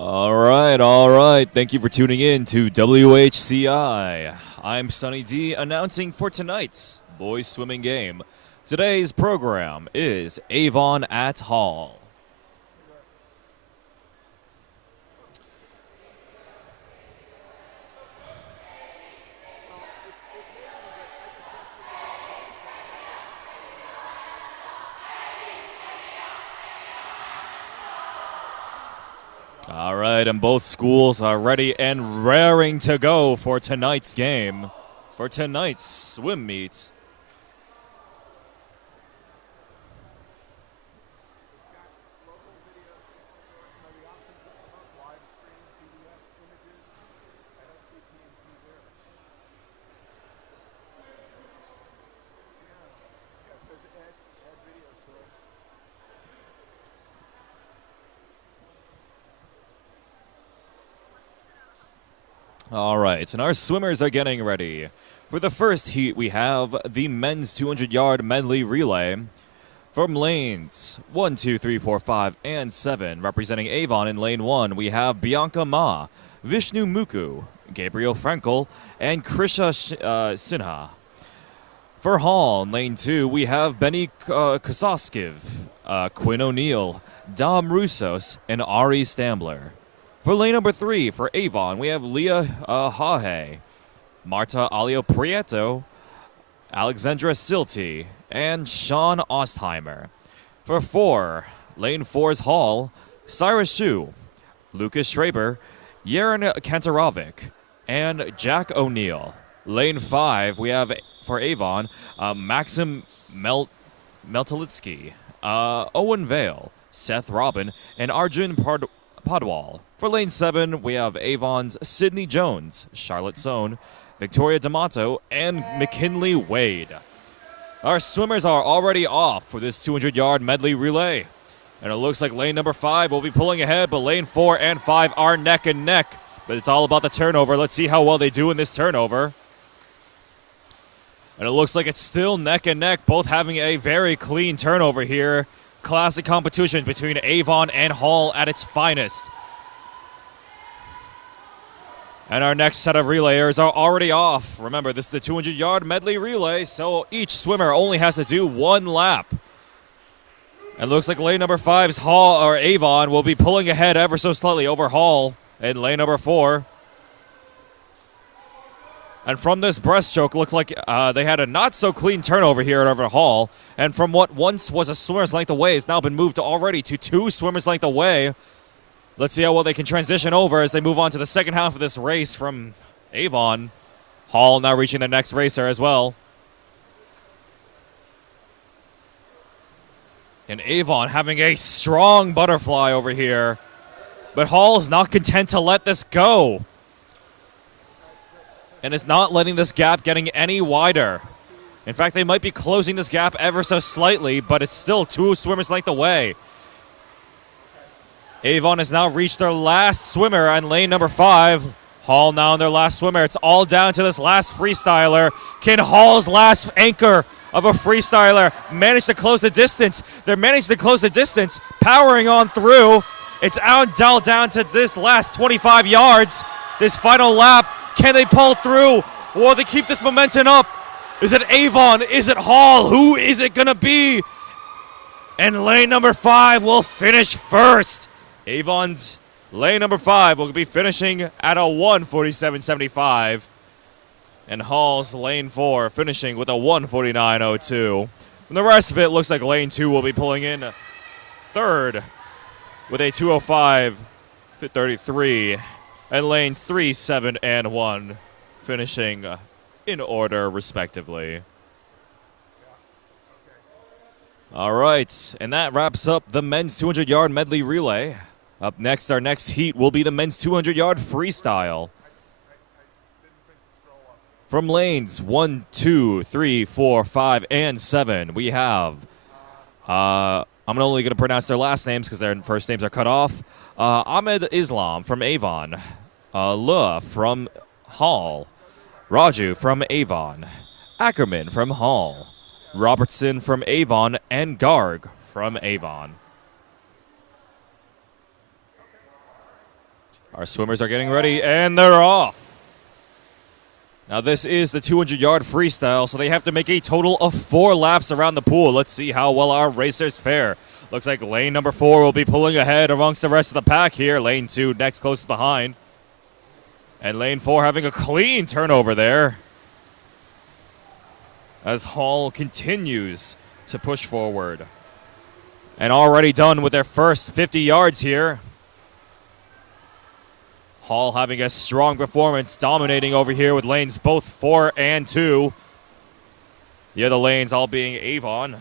All right. Thank you for tuning in to WHCI. I'm Sunny D, announcing for tonight's boys swimming game. Today's program is Avon at Hall. All right, and both schools are ready and raring to go for tonight's game, for tonight's swim meet. All right, and our swimmers are getting ready. For the first heat, we have the men's 200-yard medley relay. From lanes 1, 2, 3, 4, 5, and 7, representing Avon in lane 1, we have Bianca Ma, Vishnu Muku, Gabriel Frankel, and Krisha Sinha. For Hall, in lane 2, we have Benny Kososkiv, Quinn O'Neill, Dom Russos, and Ari Stambler. For lane number 3, for Avon, we have Leah Hahe, Marta Alio Prieto, Alexandra Silty, and Sean Ostheimer. For 4, lane 4's Hall, Cyrus Shu, Lucas Schraber, Yaron Kantarovic, and Jack O'Neill. Lane 5, we have for Avon, Maxim Meltalitsky, Owen Vale, Seth Robin, and Arjun Padwal. For lane 7, we have Avon's Sydney Jones, Charlotte Sohn, Victoria D'Amato, and McKinley Wade. Our swimmers are already off for this 200-yard medley relay. And it looks like lane number 5 will be pulling ahead, but lane 4 and 5 are neck and neck. But it's all about the turnover. Let's see how well they do in this turnover. And it looks like it's still neck and neck, both having a very clean turnover here. Classic competition between Avon and Hall at its finest. And our next set of relayers are already off. Remember, this is the 200-yard medley relay, so each swimmer only has to do one lap. And looks like lane number 5's Hall or Avon will be pulling ahead ever so slightly over Hall in lane number 4. And from this breaststroke, looks like they had a not-so-clean turnover here over Hall. And from what once was a swimmer's length away has now been moved already to 2 swimmers' length away. Let's see how well they can transition over as they move on to the second half of this race from Avon. Hall now reaching the next racer as well. And Avon having a strong butterfly over here. But Hall is not content to let this go. And is not letting this gap getting any wider. In fact, they might be closing this gap ever so slightly, but it's still 2 swimmers' length away. Avon has now reached their last swimmer on lane number 5. Hall now in their last swimmer. It's all down to this last freestyler. Can Hall's last anchor of a freestyler manage to close the distance? They're managing to close the distance, powering on through. It's out down to this last 25 yards, this final lap. Can they pull through? Will they keep this momentum up? Is it Avon? Is it Hall? Who is it going to be? And lane number 5 will finish first. Avon's lane number 5 will be finishing at a 1:47.75. And Hall's lane 4 finishing with a 1:49.02. And the rest of it looks like lane 2 will be pulling in third with a 2:05.33. And lanes 3, 7, and 1 finishing in order, respectively. All right, and that wraps up the men's 200-yard medley relay. Up next, our next heat will be the men's 200-yard freestyle. From lanes 1, 2, 3, 4, 5, and 7, we have, I'm only going to pronounce their last names because their first names are cut off. Ahmed Islam from Avon, Lua from Hall, Raju from Avon, Ackerman from Hall, Robertson from Avon, and Garg from Avon. Our swimmers are getting ready, and they're off. Now, this is the 200-yard freestyle, so they have to make a total of 4 laps around the pool. Let's see how well our racers fare. Looks like lane number 4 will be pulling ahead amongst the rest of the pack here. Lane 2 next closest behind. And lane 4 having a clean turnover there, as Hall continues to push forward. And already done with their first 50 yards here. Hall having a strong performance, dominating over here with lanes both 4 and 2. The other lanes all being Avon.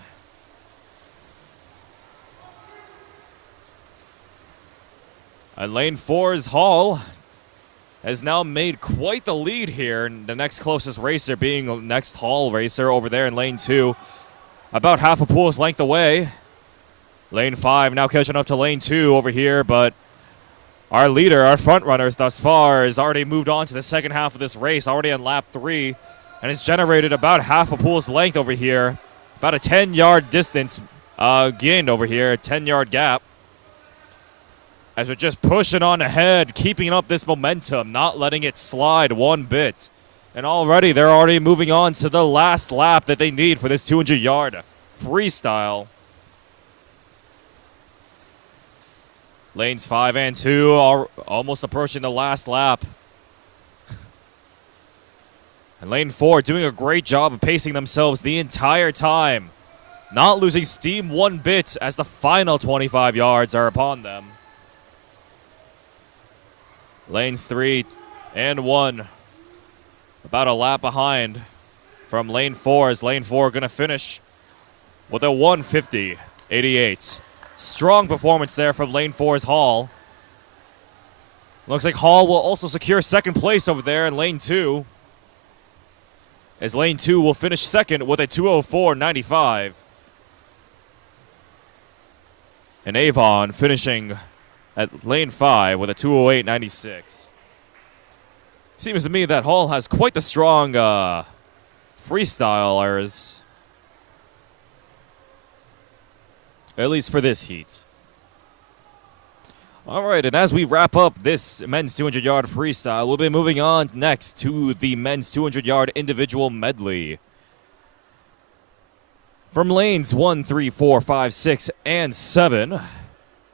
And lane 4's Hall has now made quite the lead here. The next closest racer being the next Hall racer over there in lane 2. About half a pool's length away. Lane 5 now catching up to lane 2 over here, but our leader, our front runners thus far, has already moved on to the second half of this race, already on lap 3, and has generated about half a pool's length over here. About a 10-yard distance gained over here, a 10-yard gap. As we're just pushing on ahead, keeping up this momentum, not letting it slide one bit. And already, they're already moving on to the last lap that they need for this 200-yard freestyle. Lanes 5 and 2 are almost approaching the last lap. And lane 4 doing a great job of pacing themselves the entire time. Not losing steam one bit as the final 25 yards are upon them. Lanes 3 and 1 about a lap behind from lane 4, as lane 4 going to finish with a 1:50.88. Strong performance there from lane 4's Hall. Looks like Hall will also secure second place over there in lane 2, as lane 2 will finish second with a 2:04.95. And Avon finishing at lane 5 with a 2:08.96. Seems to me that Hall has quite the strong freestylers, at least for this heat. All right, and as we wrap up this men's 200-yard freestyle, we'll be moving on next to the men's 200-yard individual medley. From lanes 1, 3, 4, 5, 6, and 7,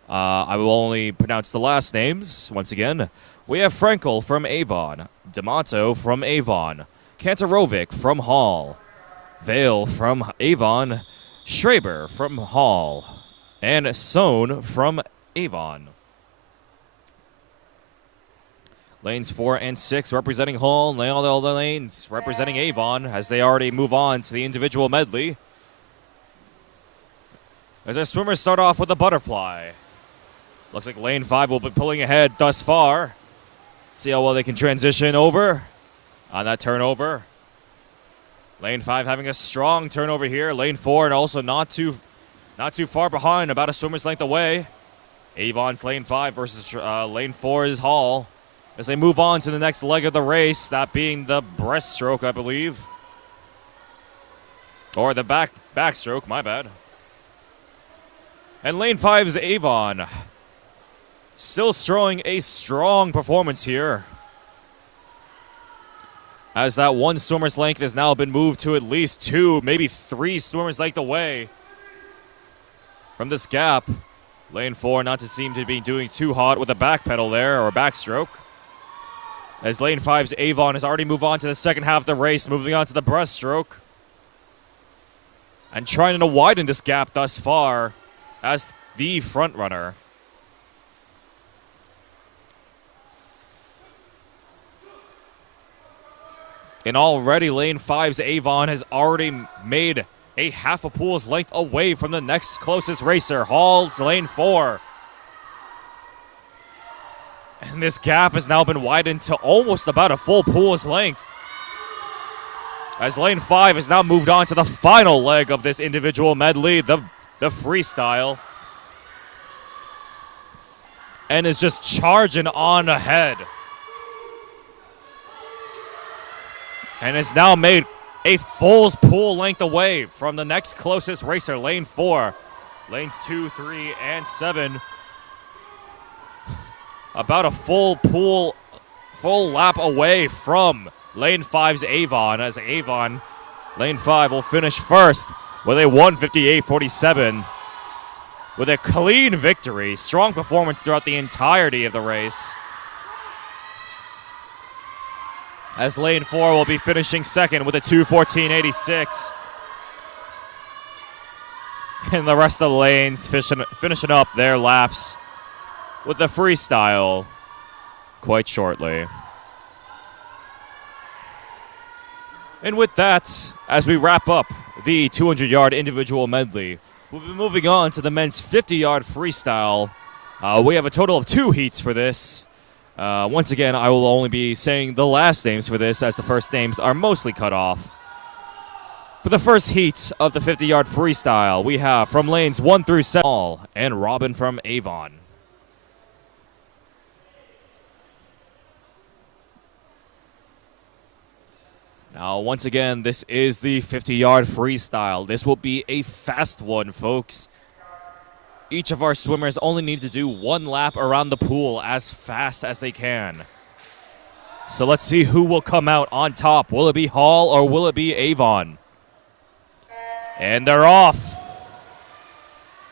I will only pronounce the last names once again. We have Frankel from Avon, D'Amato from Avon, Kantarovic from Hall, Vale from Avon, Schraber from Hall, and Sohn from Avon. Lanes 4 and 6 representing Hall, and all the lanes representing Avon as they already move on to the individual medley. As our swimmers start off with a butterfly. Looks like lane 5 will be pulling ahead thus far. See how well they can transition over on that turnover. Lane 5 having a strong turnover here. Lane 4 and also not too far behind, about a swimmer's length away. Avon's lane 5 versus lane 4's Hall, as they move on to the next leg of the race, that being the breaststroke, I believe. Or the backstroke, my bad. And lane 5's Avon still showing a strong performance here, as that one swimmer's length has now been moved to at least 2, maybe 3 swimmers' length away from this gap. Lane 4 not to seem to be doing too hot with a back pedal there, or backstroke, as lane 5's Avon has already moved on to the second half of the race, moving on to the breaststroke and trying to widen this gap thus far as the front runner. And already lane 5's Avon has already made a half a pool's length away from the next closest racer, Hall's lane 4. And this gap has now been widened to almost about a full pool's length, as lane 5 has now moved on to the final leg of this individual medley, the freestyle, and is just charging on ahead. And has now made a full pool length away from the next closest racer, lane 4. Lanes 2, 3, and 7 about a full lap away from Lane 5's Avon, as Avon, Lane 5, will finish first with a 1:58.47 with a clean victory. Strong performance throughout the entirety of the race. As Lane 4 will be finishing second with a 2:14.86. And the rest of the lanes finishing up their laps with the freestyle quite shortly. And with that, as we wrap up the 200-yard individual medley, we'll be moving on to the men's 50-yard freestyle. We have a total of 2 heats for this. Once again, I will only be saying the last names for this, as the first names are mostly cut off. For the first heat of the 50-yard freestyle, we have from lanes 1 through 7, Paul and Robin from Avon. Now, once again, this is the 50-yard freestyle. This will be a fast one, folks. Each of our swimmers only need to do 1 lap around the pool as fast as they can. So let's see who will come out on top. Will it be Hall or will it be Avon? And they're off.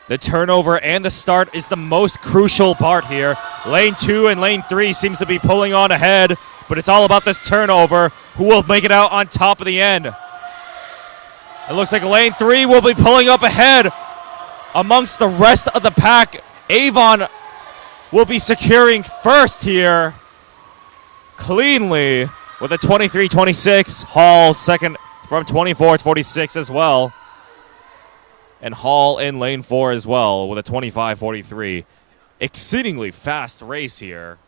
The turnover and the start is the most crucial part here. Lane 2 and lane 3 seems to be pulling on ahead, but it's all about this turnover. Who will make it out on top of the end? It looks like lane 3 will be pulling up ahead amongst the rest of the pack. Avon will be securing first here cleanly with a 23.26. Hall second from 24.46 as well. And Hall in lane 4 as well with a 25.43. Exceedingly fast race here.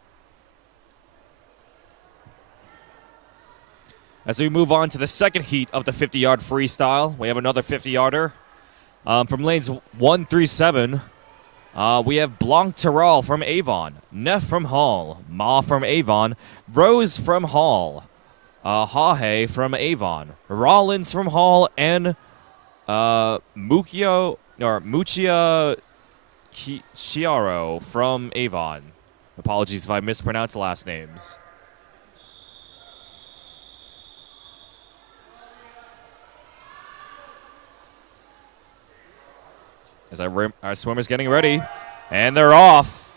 As we move on to the second heat of the 50-yard freestyle, we have another 50-yarder. From lanes 1 through 7, we have Blanc Terral from Avon, Neff from Hall, Ma from Avon, Rose from Hall, Hahe from Avon, Rollins from Hall, and Muccia Chiaro from Avon. Apologies if I mispronounce the last names. As our swimmers getting ready, and they're off.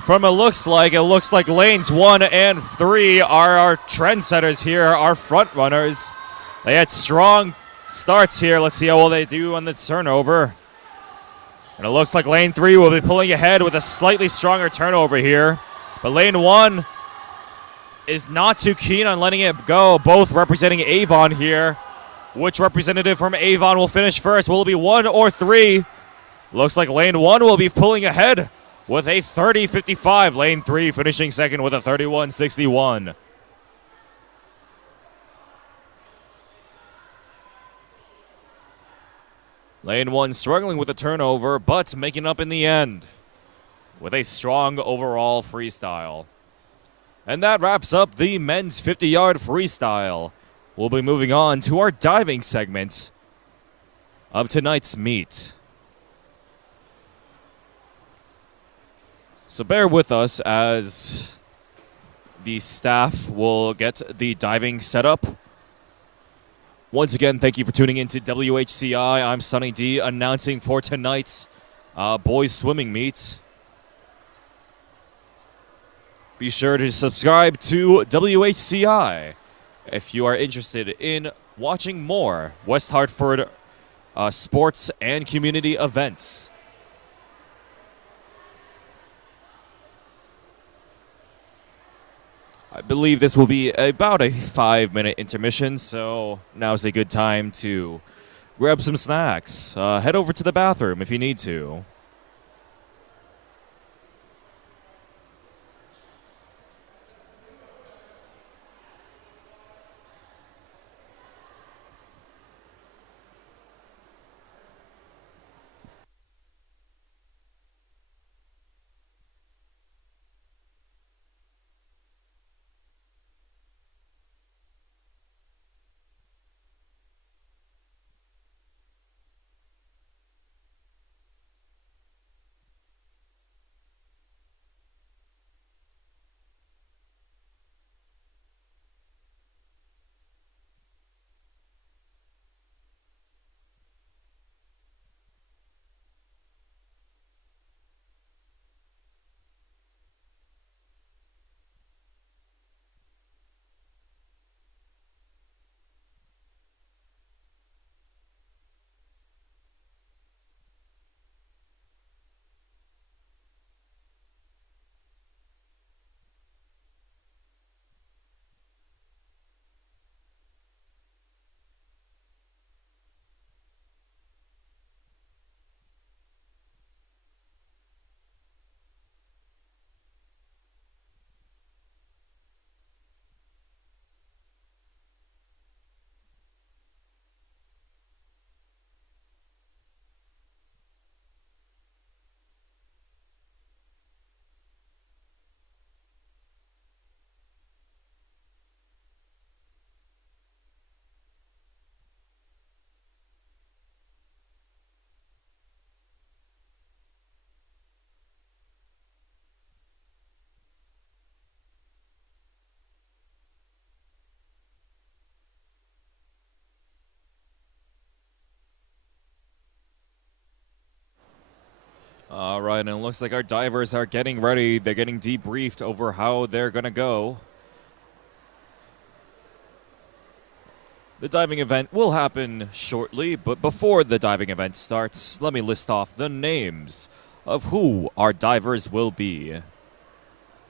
From it looks like lanes 1 and 3 are our trendsetters here, our front runners. They had strong starts here. Let's see how well they do on the turnover. And it looks like lane 3 will be pulling ahead with a slightly stronger turnover here. But lane 1 is not too keen on letting it go, both representing Avon here. Which representative from Avon will finish first? Will it be 1 or 3? Looks like lane 1 will be pulling ahead with a 30.55. Lane 3 finishing second with a 31.61. Lane 1 struggling with the turnover, but making up in the end with a strong overall freestyle. And that wraps up the men's 50-yard freestyle. We'll be moving on to our diving segment of tonight's meet. So bear with us as the staff will get the diving set up. Once again, thank you for tuning in to WHCI. I'm Sunny D, announcing for tonight's boys swimming meet. Be sure to subscribe to WHCI if you are interested in watching more West Hartford sports and community events. I believe this will be about a 5-minute intermission, so now's a good time to grab some snacks. Head over to the bathroom if you need to. All right, and it looks like our divers are getting ready. They're getting debriefed over how they're going to go. The diving event will happen shortly, but before the diving event starts, let me list off the names of who our divers will be.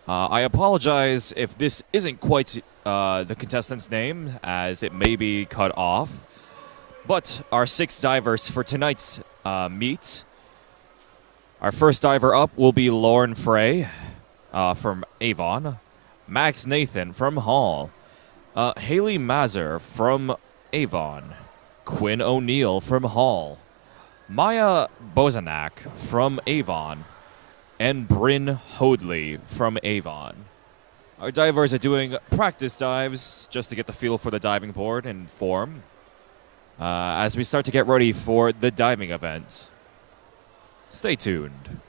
I apologize if this isn't quite the contestant's name, as it may be cut off, but our 6 divers for tonight's meet. Our first diver up will be Lauren Frey from Avon, Max Nathan from Hall, Haley Mazur from Avon, Quinn O'Neill from Hall, Maya Bozanak from Avon, and Bryn Hoadley from Avon. Our divers are doing practice dives just to get the feel for the diving board and form as we start to get ready for the diving event. Stay tuned.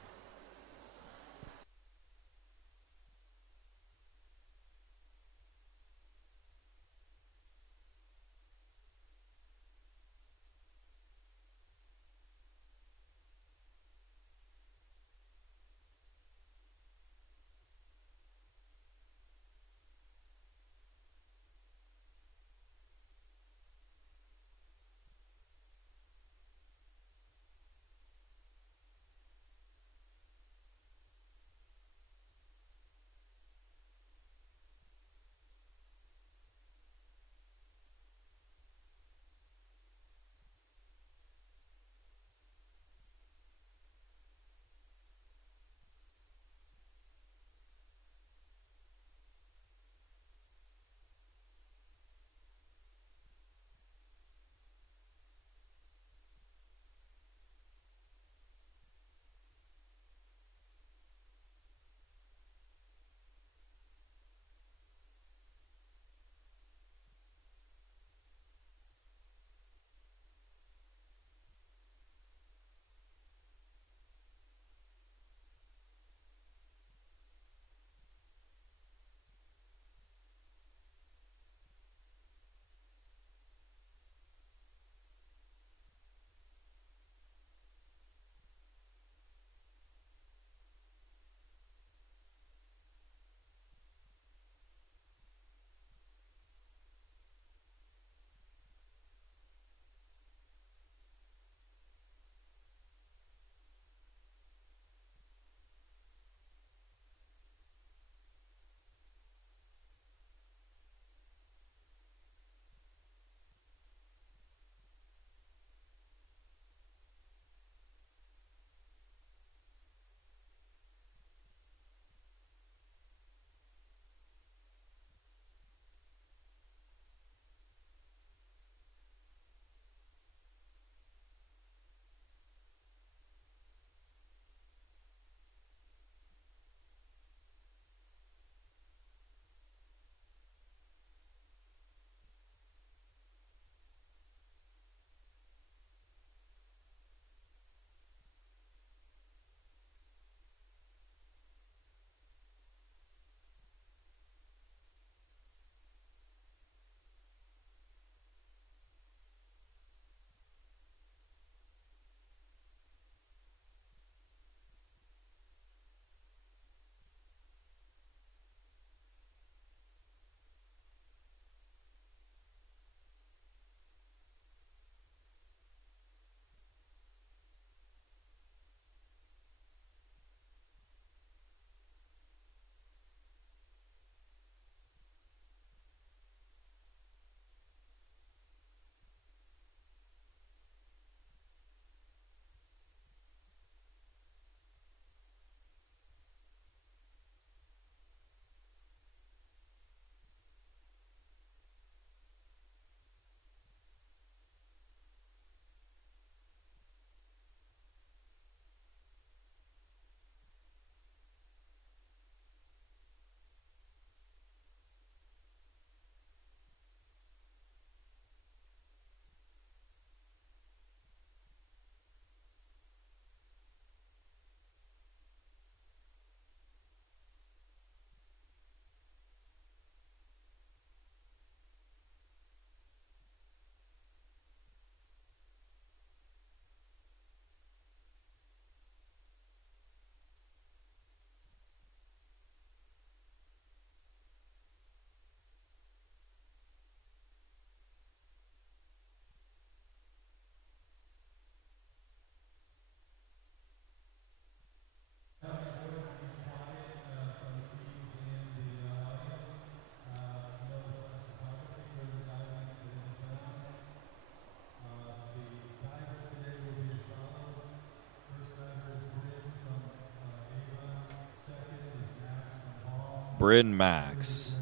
Bryn, Max,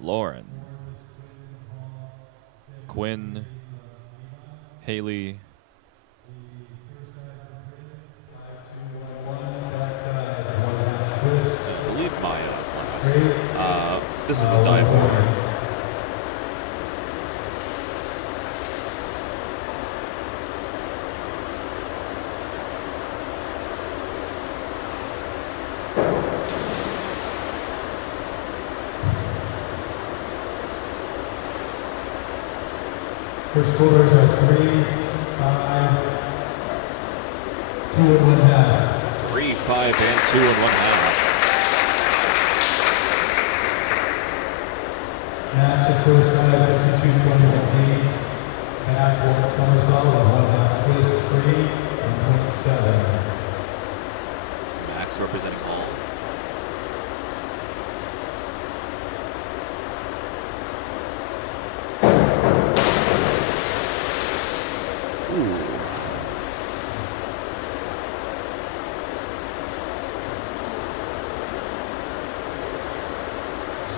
Lauren, Quinn, Haley, I believe Maya is last. This is the dive order. Her scores are 3, 5, 2 and 1/2. 3, 5, and 2 and 1/2. Max's first 5, 52-21B. Backward somersault with 1/2 twist, 3, and 0.7. This is Max representing all.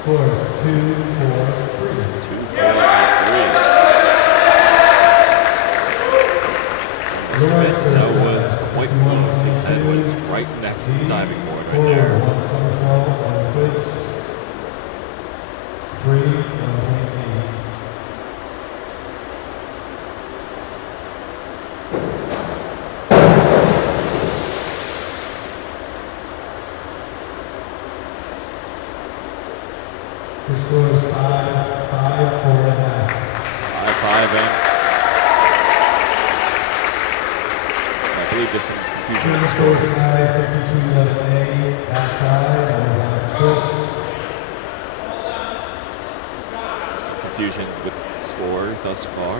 Scores 2, 4, 3. 2, 4, and 3. That was quite close. His head was right next to the diving board right there. 1 somersault, 1 twist, 3, and 1.8. Your score is 5, 5, 4 and 1/2. 5, 5, and I believe there's some confusion in the scores. 52-11A, back dive, and 1/2 twist. Some confusion with the score thus far.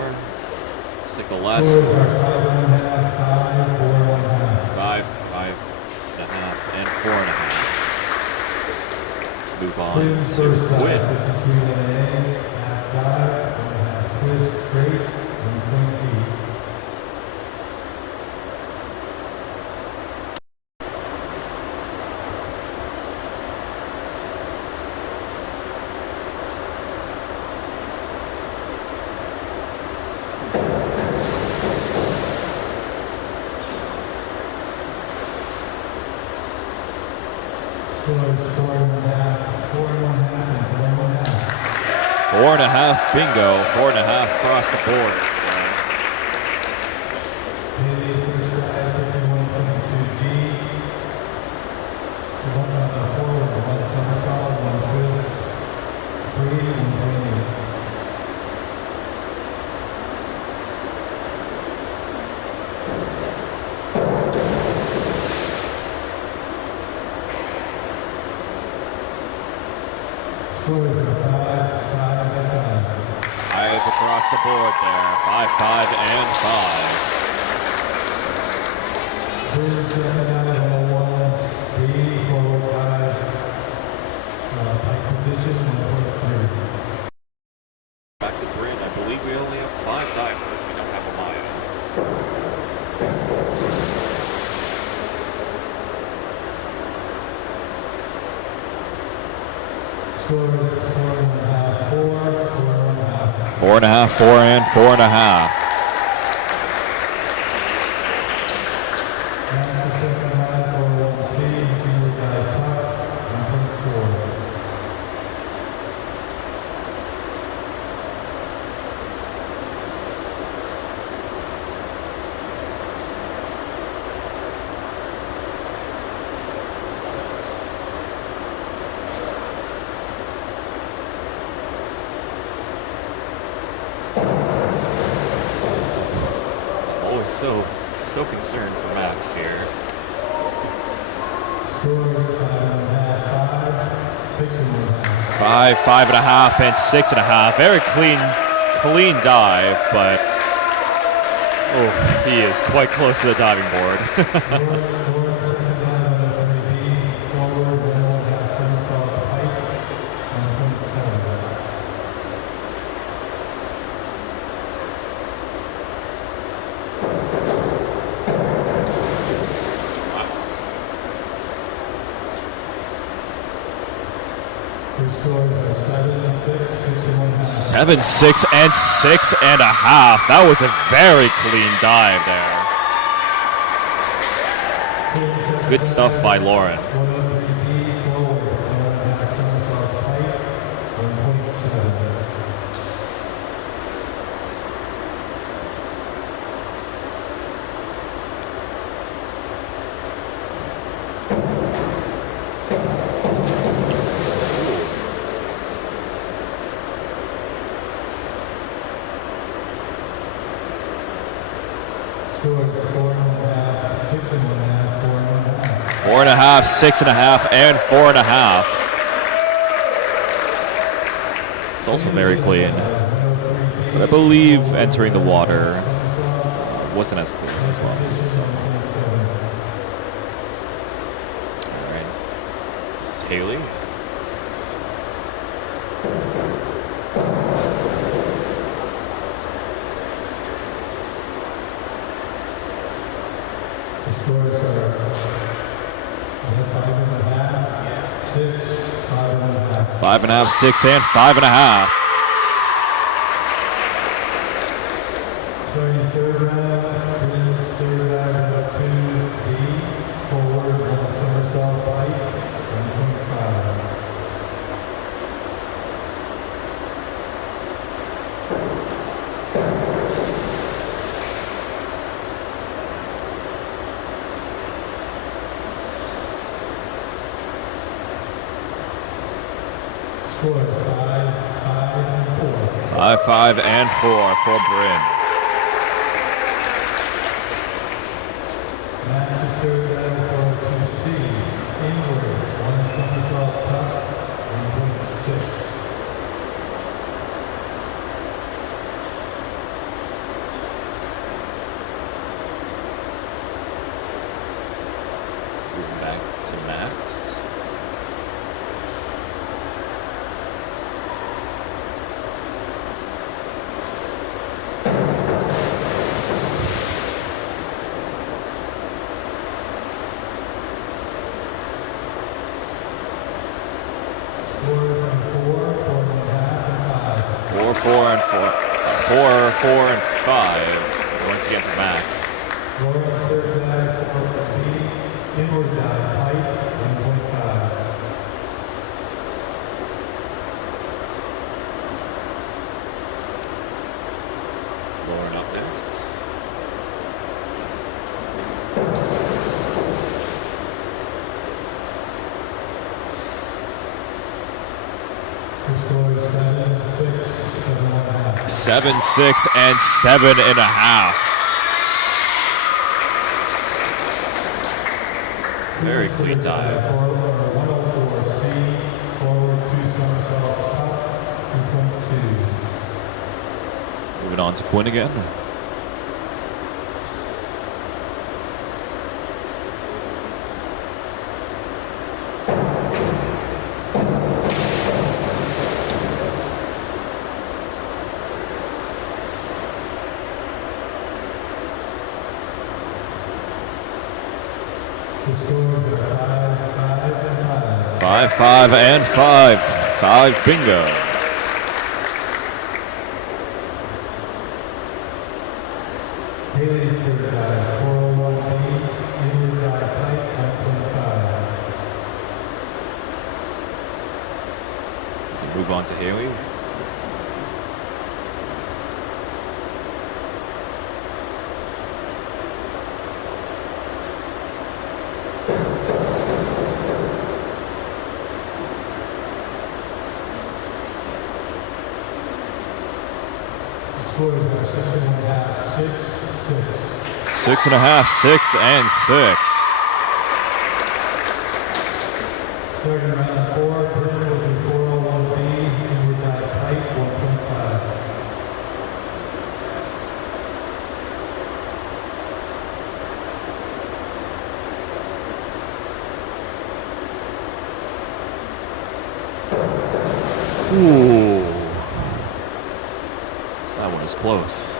Looks like the last Scores score. are 5 and 1/2, 5, 4 and 1/2. 5, 5.5, and 4.5. Let's move on Quinn's to first dive, Quinn. 52-11A, back dive, 1/2 twist, straight, and 1.8. Scores 4 and 1/2, 4 and 1/2, and 4 and 1/2. 4.5 bingo, 4.5 across the board. Haley's first dive, 51-22G. Forward, 1 somersault, 1 twist, 3, and 1.8. Scores are 5, 5, and 5. 5 across the board there. 5, 5, and 5. Bryn, second dive, 101B, forward dive, pike position, 1.3. Back to Bryn. I believe we only have 5 divers. We don't have a Maya. Scores 4 and 1/2, 4, 4 and 1/2. 4.5, 4, and 4.5. Max's second dive, 401C, forward dive tuck, 1.4. Always so concerned for Max here. Scores 5 and 1/2, 5, 6 and 1/2. 5, 5.5, and 6.5. Very clean dive, but he is quite close to the diving board. Lauren, second dive, 103B, forward, 1.5 somersaults, pike, 1.7. Your scores are 7, 6, 6 and 1/2. 7, 6, and 6.5. That was a very clean dive there. Good stuff by Lauren. 103B forward, 1.5 somersaults pipe, 1.7. Scores 4.5, 6 and 1/2, 4.5. 4.5, 6.5, and 4.5. It's also very clean. But I believe entering the water wasn't as clean as well. So. All right. This is Haley. The scores are 5.5, 6, 5.5. 5.5, 6, and 5.5. Starting third round, Britain's third round, 2B, forward, 1 somersault pipe, 1.5. Scores 5, 5, and 4. 5, 5, and 4 for Bryn. Max's third round, 2C, inward, 1 somersault tuck, 1.6. Moving back to Max. Scores on 4, 4.5, and 5. 4, 4, and 4. 4, 4, and 5. Once again for Max. Lauren's third dive, 4B, inward dive, pipe, 1.5. Lauren up next. Your score is 7, 6, 7.5. 7, 6, and 7.5. Very clean dive. 104C, forward, 2 somersaults top, 2.2. Moving on to Quinn again. The scores are 5, 5, and 5. 5, 5, and 5. 5 bingo. Haley's third dive, 401B, inward dive, pipe, 1.5. So move on to Haley. Scores are 6.5, 6, 6. 6.5, 6, and 6. Starting round 4, Bryn will do 401B, inward dive, pipe, 1.5. Ooh. That one is close.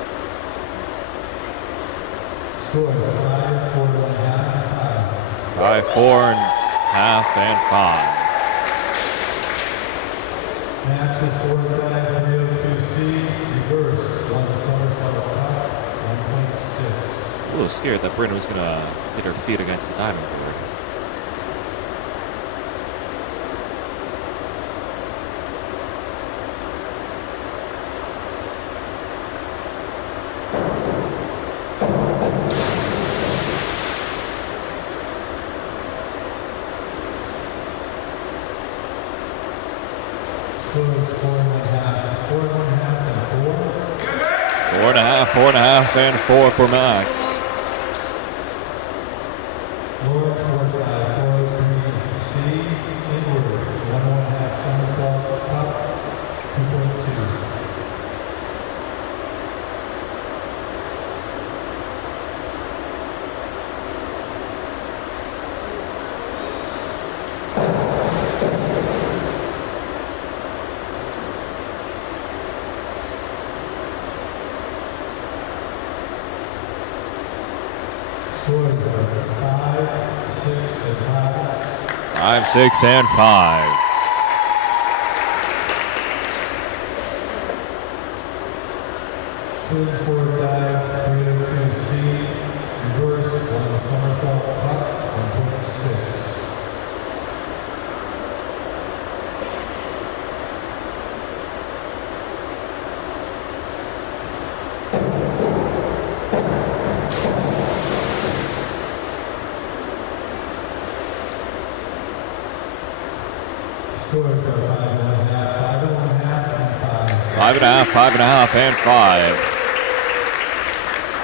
Scores 5, 4.5, 5. 5, 4.5, and 5. Match is forward dive 302C, reverse, 1 somersault top, 1.6. A little scared that Bryn was going to hit her feet against the diving board. Four and a half, and 4 for Max. Lawrence forward dive 403C, inward, 1.5 somersaults top, 2.2. Scores are 5, 6, and 5. 5, 6, and 5. Twins forward dive 302C, reverse, 1 somersault top, 1.6. Scores are 5.5, 5.5, and 5. 5.5, 5.5, and 5.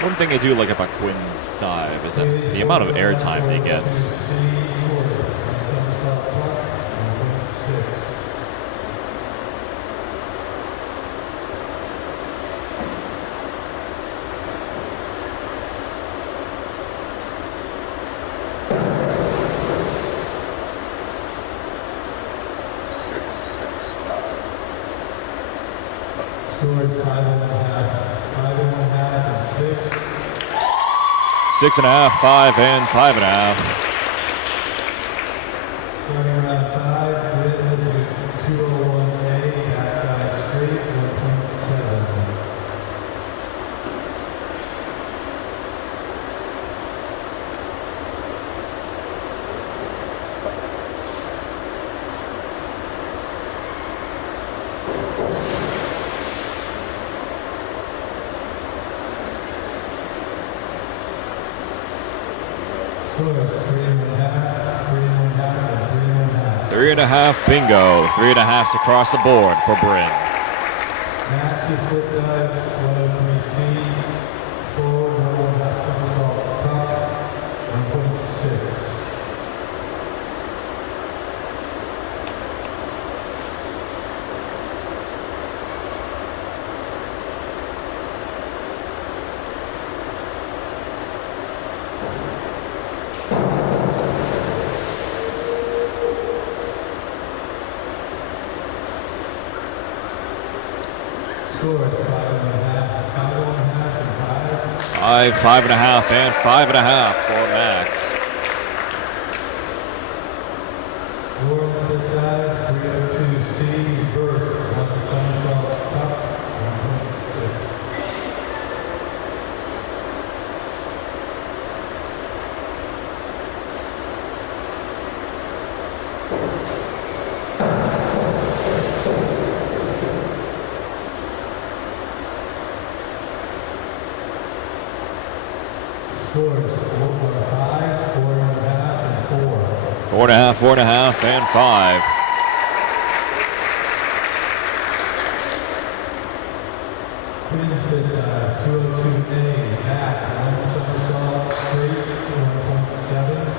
One thing I do like about Quinn's dive is that the amount of airtime that he gets. Scores 5.5, 5.5, and 6. 6.5, 5, and 5.5. Starting around 5, Britain to 201A, back dive straight, 1.7. Scores 3.5, 3.5, and 3.5. 3.5 bingo. 3.5s across the board for Bryn. Max is foot dive 103C, forward 1.5 somersaults top, 1.6. Scores 5.5, 5.5, and 5. 5, 5.5, and 5.5 for Max. Lawrence foot dive 302C, reverse, 1 somersault top, 1.6. Scores 4.5, 4.5, and 4. 4.5, 4.5, and 5. Queen's foot dive 202A, back, 1 somersault straight, 1.7.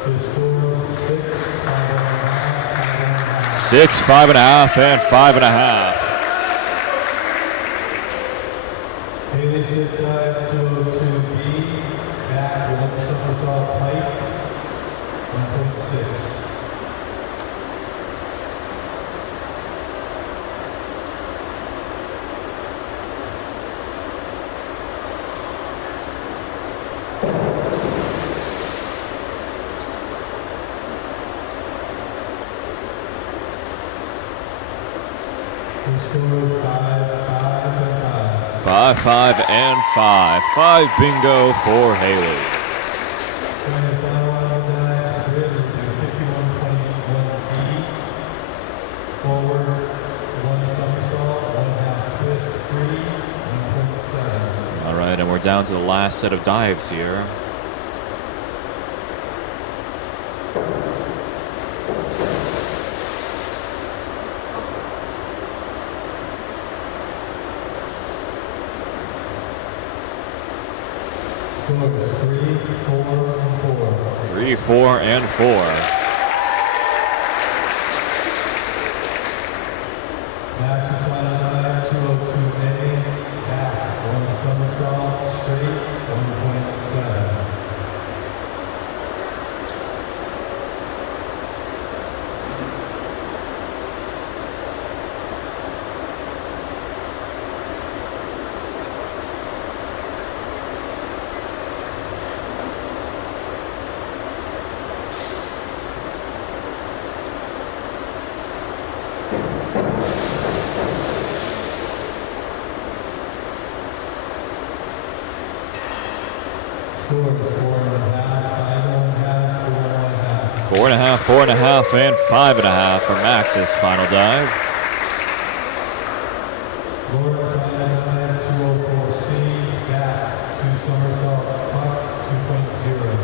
His scores 6, 5.5, 5.5. 6, 5.5, and 5.5. Your score is 5, 5, and 5. 5 bingo for Haley. Starting the final line of dives, grid, we'll do 51-21D. Forward, 1 somersault, 1/2 twist, free, 1.7. All right, and we're down to the last set of dives here. Scores 3, 4, and 4. 3, 4, and 4. Max's final dive, 202A, back, 1 somersault, straight, 1.7. Scores 4.5, 5.5, 4.5. 4.5, 4.5, and 5.5 for Max's final dive. Lawrence final dive, 204C, back, 2 somersaults, tuck, 2.0.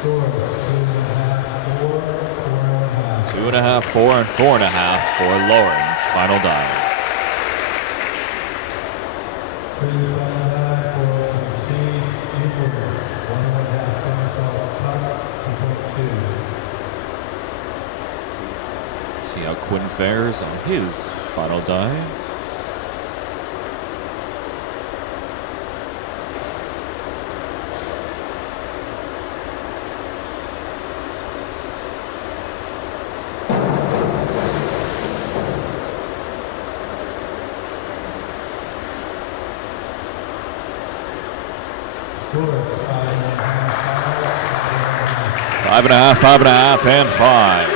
Scores 2.5, 4, 4.5. 2.5, 4, and 4.5 for Lauren's final dive. Freeze final dive, 403C, inward, 1.5 somersaults, tuck, 2.2. Let's see how Quinn fares on his final dive. Scores 5.5, 5.5, 5.5, and 5.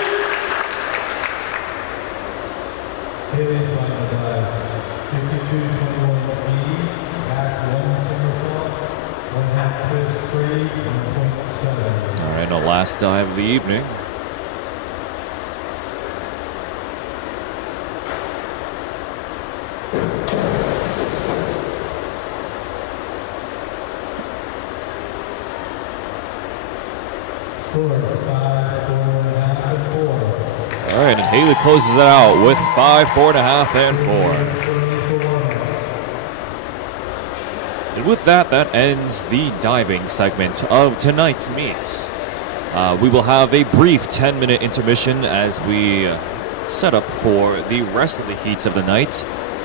Haley's final dive, 52-21D, back 1 somersault, 1/2 twist, free, 1.7. All right, the last dive of the evening. Scores 5, 4.5, and 4. All right, and Haley closes it out with 5, 4.5, and 4. And with that, that ends the diving segment of tonight's meet. We will have a brief 10-minute intermission as we set up for the rest of the heats of the night,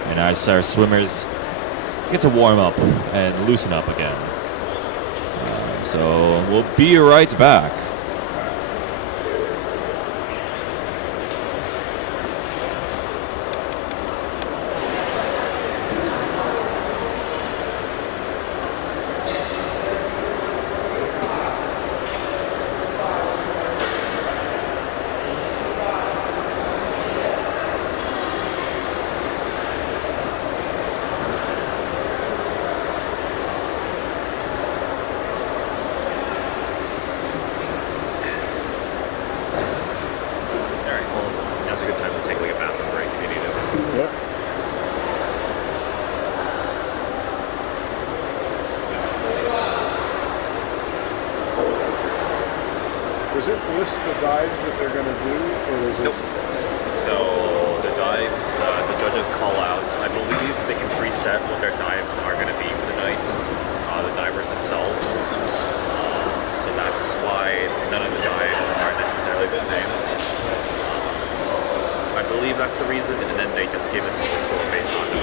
and as our swimmers get to warm up and loosen up again. So we'll be right back. Does it list the dives that they're going to do, or is it? Nope. So the dives, the judges call out. I believe they can preset what their dives are going to be for the night, the divers themselves. So that's why none of the dives are necessarily the same. I believe that's the reason, and then they just give a total score based on the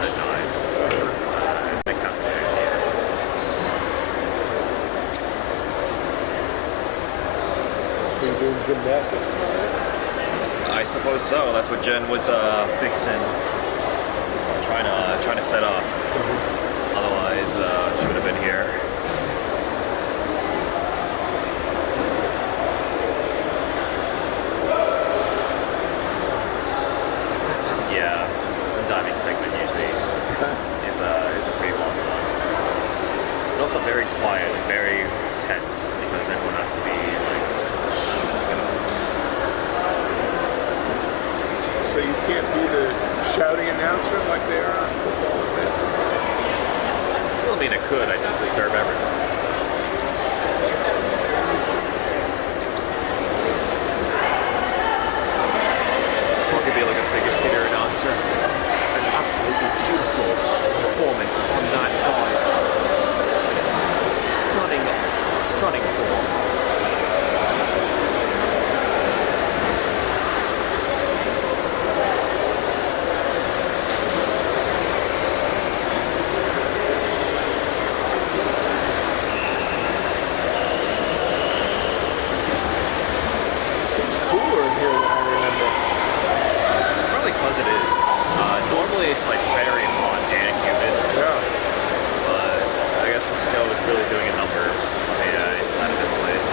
set dives. And they calculate it. So you're doing gymnastics tonight? I suppose so. That's what Jen was fixing, trying to set up. Otherwise, she would have been here. Yeah, the diving segment usually is a pretty long one. It's also very quiet and very tense because everyone has to be like. So you can't be the shouting announcer like they are on football and basketball? Well, I mean, I could. I just disturb everyone. So. Or I could be like a figure skater announcer. An absolutely beautiful performance on that dive. Stunning form. Seems cooler in here than I remember. It's probably because it is. Normally it's like very hot and humid, Yeah. but I guess the snow is really doing a number inside of this place.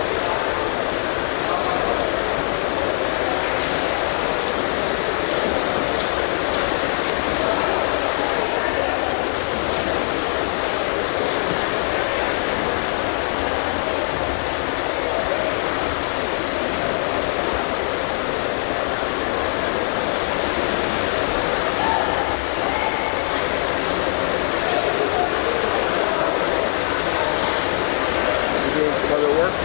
You doing some other work?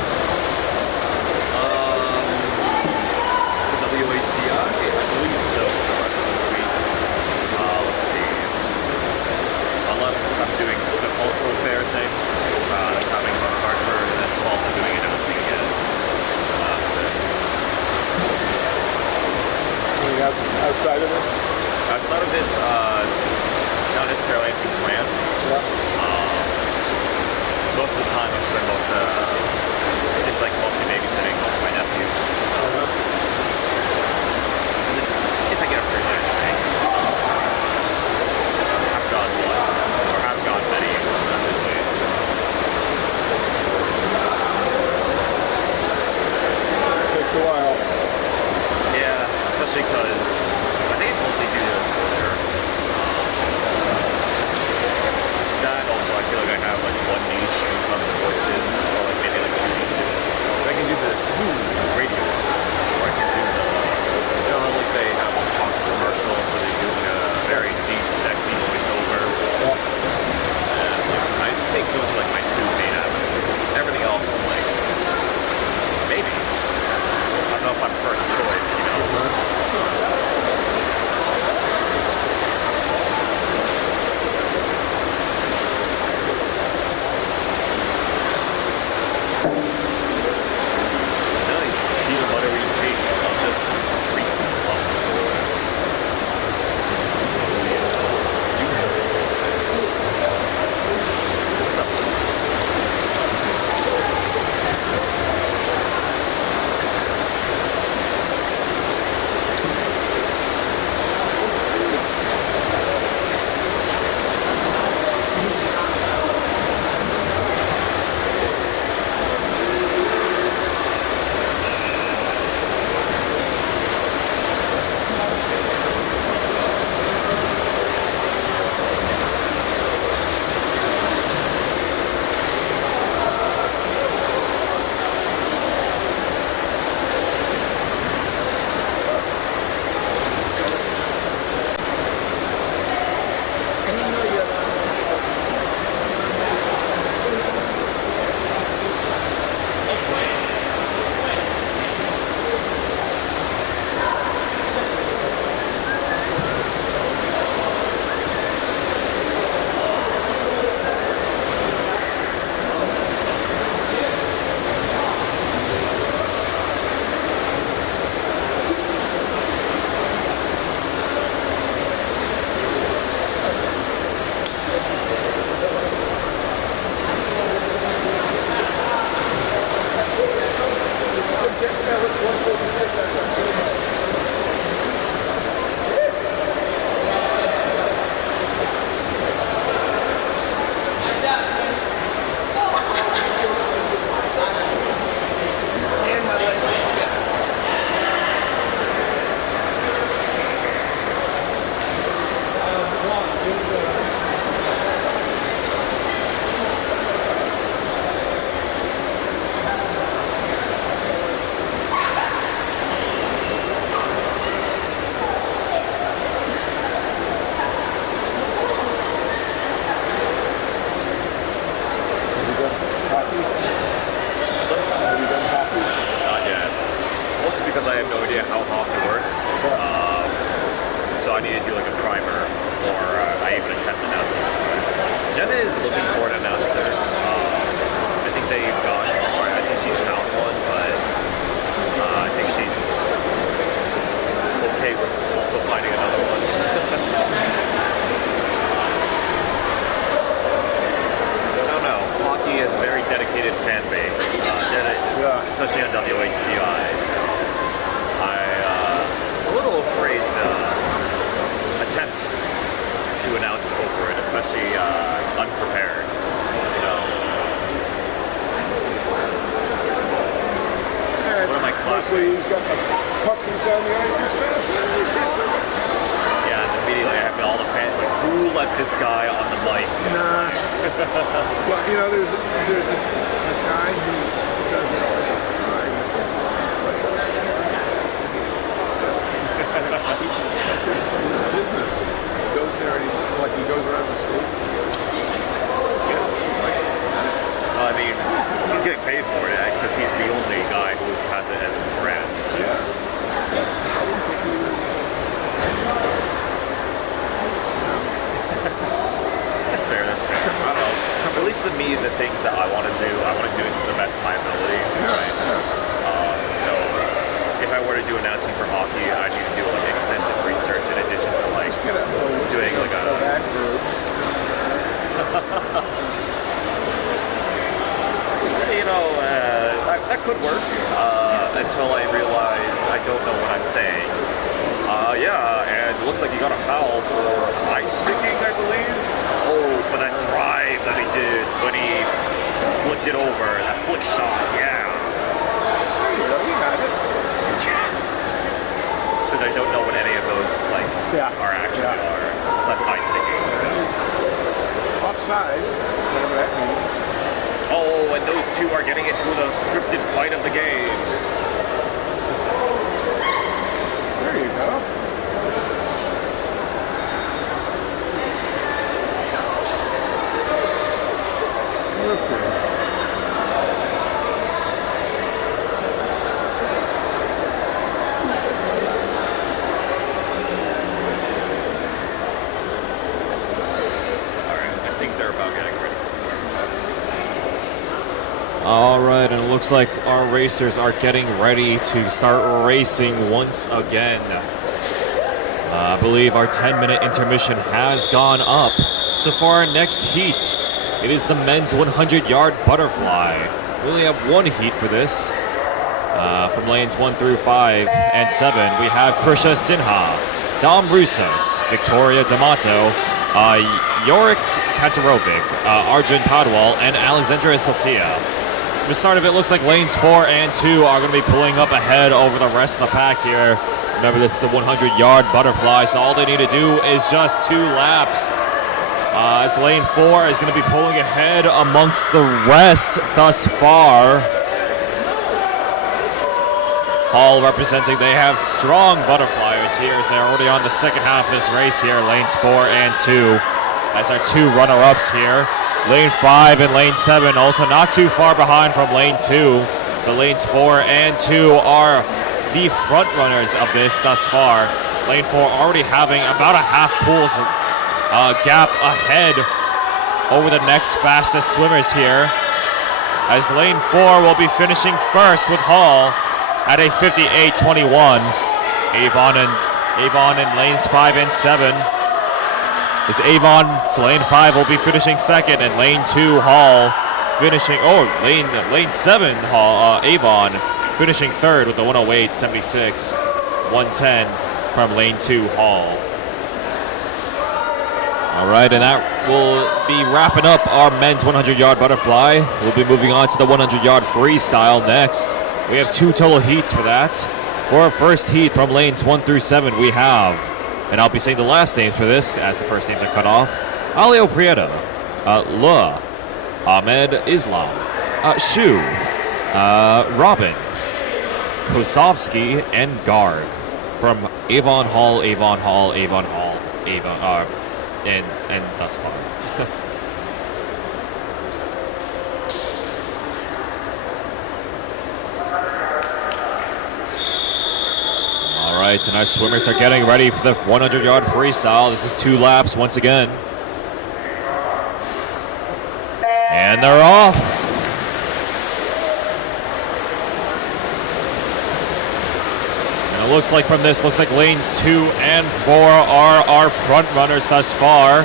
The WACI, I believe so, for the rest of this week. Let's see. On 11th, I'm doing the cultural fair thing. That's happening on Starkford, and then 12th, I'm doing announcing again. For this. Anything outside of this? Outside of this, not necessarily anything planned. Yeah. Most of the time, I spend just like mostly babysitting my nephews. So, and then if I get a freelance thing, I've gone one, or have gone many freelancing ways. Takes a while. Yeah, especially because I think it's mostly due to exposure. That also, I feel like I have like one niche when it comes to voices, or like maybe like two niches. I can do the smooth radio voice, or I can do the, like they have the chocolate commercials where they do like a very deep, sexy voiceover. I think those are like my two main avenues. Everything else, I'm like, maybe. I don't know if I'm first choice, idea how hockey works. So I need to do like a primer before I even attempt announcing. Jenna is looking for an announcer. I think they've got, I think she's found one, but I think she's okay with also finding another one. I don't know. Hockey has a very dedicated fan base, especially on WHCI. So I'm a little afraid to attempt to announce over it, especially unprepared. You know. So. One of my classmates. He's got the puck comes down the ice as fast. Yeah, and immediately I have all the fans like, who let this guy on the mic? Nah. Well, you know, there's a guy who does it all the time. That's his business. He goes there and he goes around the state. So, I mean, he's getting paid for it because he's the only guy who has it as a brand. So. Yeah. I didn't think he was. That's fair. I don't know. At least to me, the things that I want to do it to the best of my ability. Right? So if I were to do announcing for hockey, I need to do like extensive research in addition to like doing like a. You know, that could work until I realize I don't know what I'm saying. Yeah, and it looks like you got a foul for high sticking, I believe. Oh, but that drive that he did when he flicked it over, that flick shot, yeah. You know, you got it. So they don't know what any of those are actually are. So that's high sticking. So. Offside, whatever that means. Oh, and those two are getting into the scripted fight of the game. There you go. Okay. All right, and it looks like our racers are getting ready to start racing once again. I believe our 10-minute intermission has gone up. So for our next heat, it is the men's 100-yard butterfly. We only have one heat for this. From lanes 1 through 5 and 7, we have Krisha Sinha, Dom Roussos, Victoria D'Amato, Yorick Katarovic, Arjun Padwal, and Alexandra Saltia. The start of it looks like lanes 4 and 2 are going to be pulling up ahead over the rest of the pack here. Remember, this is the 100-yard butterfly, so all they need to do is just 2 laps. As lane 4 is going to be pulling ahead amongst the rest thus far. Hall representing, they have strong butterflies here as they're already on the second half of this race here. Lanes 4 and 2 as our 2 runner-ups here. Lane 5 and lane 7 also not too far behind from lane 2. The lanes 4 and 2 are the front runners of this thus far. Lane 4 already having about a half pool's gap ahead over the next fastest swimmers here. As lane 4 will be finishing first with Hall at a 58.21. Avon in lanes 5 and 7. As Avon's lane 5 will be finishing second, and lane 2 Hall finishing. Lane 7 Hall Avon finishing third with the 108.76, 110 from lane 2 Hall. All right, and that will be wrapping up our men's 100-yard butterfly. We'll be moving on to the 100-yard freestyle next. We have 2 total heats for that. For our first heat from lanes 1 through 7, we have, and I'll be saying the last names for this as the first names are cut off, Alio Prieto, Lua, Ahmed Islam, Shu, Robin, Kosovsky, and Garg from Avon Hall, and thus far. right, and our swimmers are getting ready for the 100-yard freestyle. This is 2 laps once again. And they're off. And it looks like from this, looks like lanes 2 and 4 are our front runners thus far.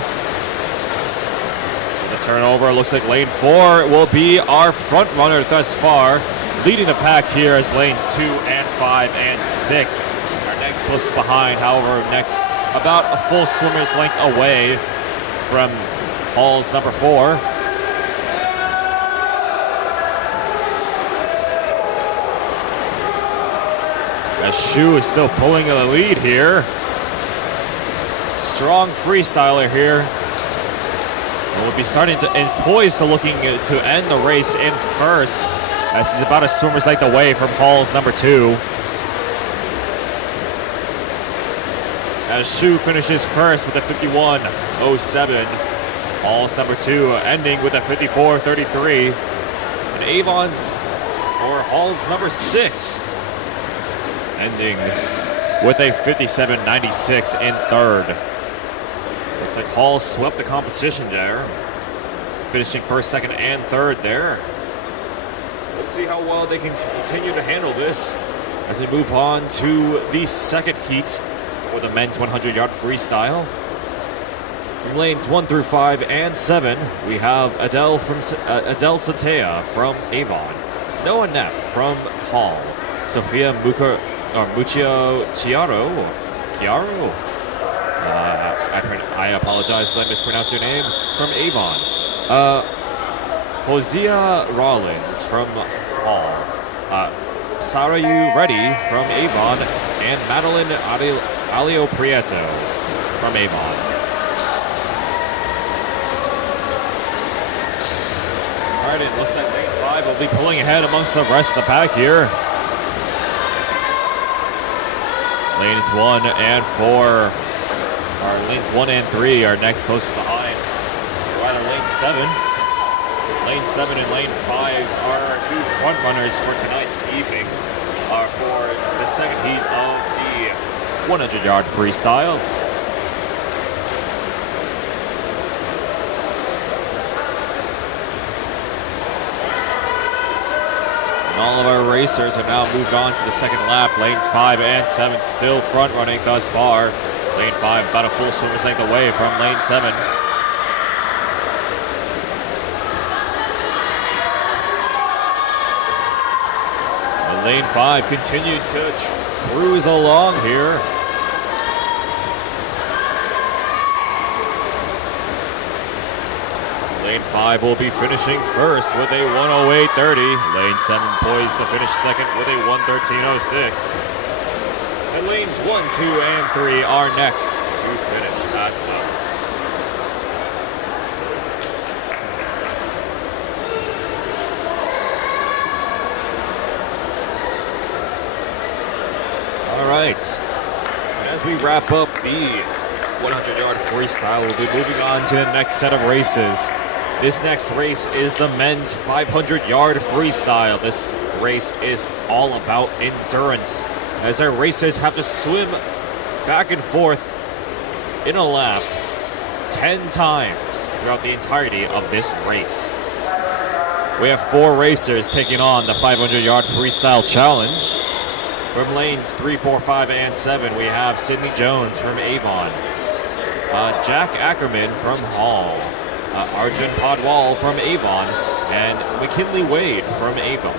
The turnover, looks like lane 4 will be our front runner thus far. Leading the pack here is lanes 2 and 5 and 6. Our next closest behind, however, next about a full swimmer's length away from Hall's number 4. As Shu is still pulling the lead here. Strong freestyler here. And will be starting to and poised to looking to end the race in first, as he's about a swimmer's length away from Hall's number 2. As Shu finishes first with a 51.07. Hall's number 2 ending with a 54.33. And Avon's or Hall's number 6 ending with a 57.96 in third. Looks like Hall swept the competition there, finishing first, second, and third there. Let's see how well they can continue to handle this as they move on to the second heat for the men's 100-yard freestyle. From lanes 1 through 5 and 7, we have Adele Satea from Avon, Noah Neff from Hall, Sophia Muccio Chiaro. I apologize if I mispronounced your name. From Avon. Hosea Rollins from Hall. Sarayu Reddy from Avon. And Madeline Alio Prieto from Avon. Alright, it looks like lane 5 will be pulling ahead amongst the rest of the pack here. Lanes 1 and 4, or lanes 1 and 3 are next closest behind. Right on lane 7. Lane 7 and lane 5s are our 2 front runners for tonight's evening for the second heat of the 100-yard freestyle. All of our racers have now moved on to the second lap. Lanes 5 and 7 still front running thus far. Lane 5 about a full swimmer's length away from lane 7. And lane 5 continued to cruise along here. Lane 5 will be finishing first with a 1:08.30. Lane 7 poised to finish second with a 1:13.06. And lanes 1, 2, and 3 are next to finish as well. All right. And as we wrap up the 100-yard freestyle, we'll be moving on to the next set of races. This next race is the men's 500-yard freestyle. This race is all about endurance, as our racers have to swim back and forth in a lap 10 times throughout the entirety of this race. We have 4 racers taking on the 500-yard freestyle challenge. From lanes 3, 4, 5, and 7, we have Sydney Jones from Avon, Jack Ackerman from Hall, Arjun Padwal from Avon, and McKinley Wade from Avon.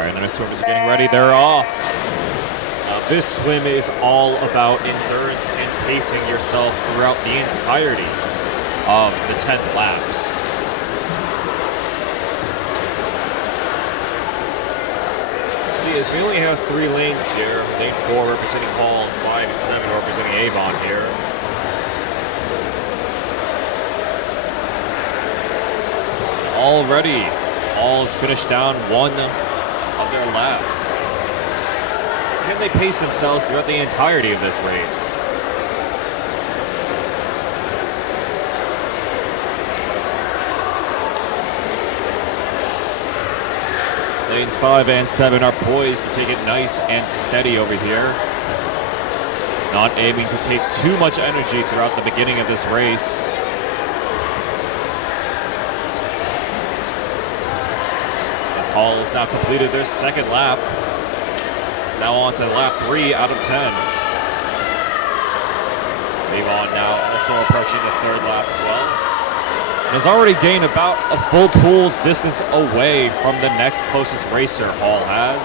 And our swimmers are getting ready. They're off. This swim is all about endurance and pacing yourself throughout the entirety of the 10 laps. See, as we only have 3 lanes here, lane 4 representing Hall and 5 and 7 representing Avon here. already. Hall has finished down one of their laps. Can they pace themselves throughout the entirety of this race? Lanes 5 and 7 are poised to take it nice and steady over here. Not aiming to take too much energy throughout the beginning of this race. As Hall has now completed their second lap. It's now on to lap 3 out of 10. Avon now also approaching the third lap as well. Has already gained about a full pool's distance away from the next closest racer Hall has.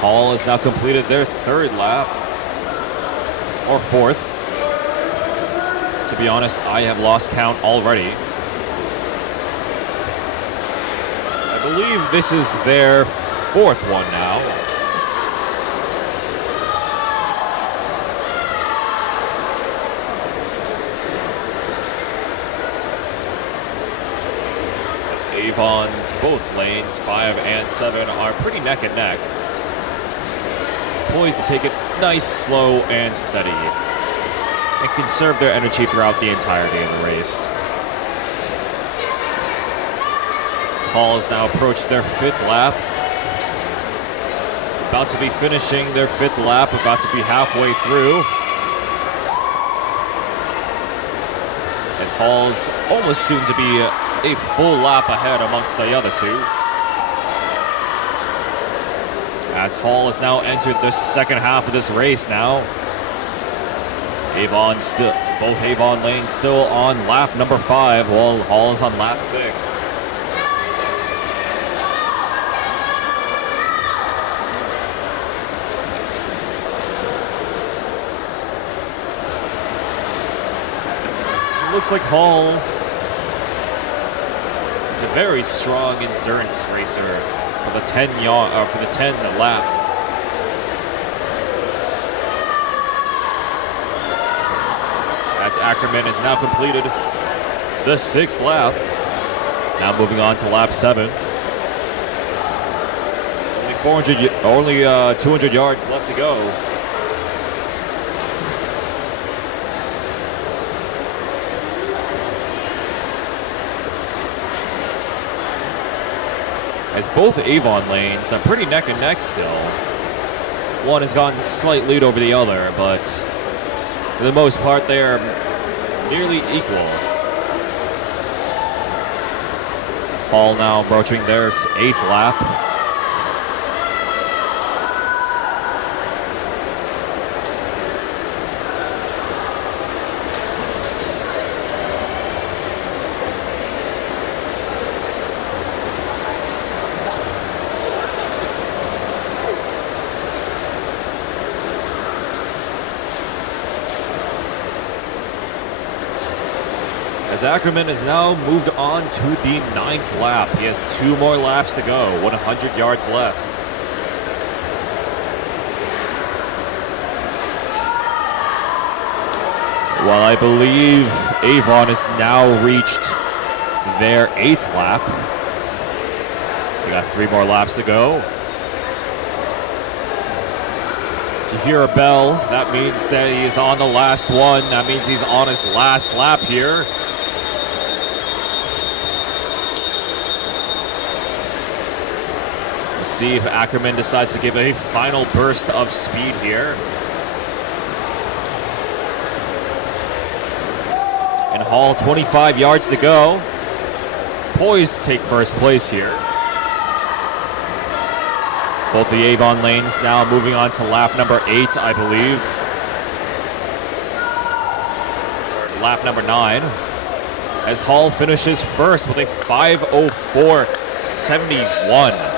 Hall has now completed their third lap, or fourth. To be honest, I have lost count already. I believe this is their fourth one now. As Avon's both lanes, 5 and 7, are pretty neck and neck. Poised to take it nice, slow, and steady. And conserve their energy throughout the entirety of the race. Hall has now approached their fifth lap. About to be finishing their fifth lap, about to be halfway through. As Hall's almost soon to be a full lap ahead amongst the other two. As Hall has now entered the second half of this race now. Avon still, both Avon lanes still on lap number 5, while Hall is on lap 6. Looks like Hall is a very strong endurance racer for the 10 laps. As Ackerman has now completed the 6th lap. Now moving on to lap 7. Only 200 yards left to go. As both Avon lanes are pretty neck and neck still. One has gotten slight lead over the other, but for the most part they are nearly equal. Hall now approaching their 8th lap. As Ackerman has now moved on to the 9th lap. He has 2 more laps to go, 100 yards left. While I believe Avon has now reached their 8th lap. We got 3 more laps to go. To hear a bell, that means that he is on the last one. That means he's on his last lap here. See if Ackerman decides to give a final burst of speed here. And Hall, 25 yards to go. Poised to take first place here. Both the Avon lanes now moving on to lap number 8, I believe. Or lap number 9. As Hall finishes first with a 5:04.71.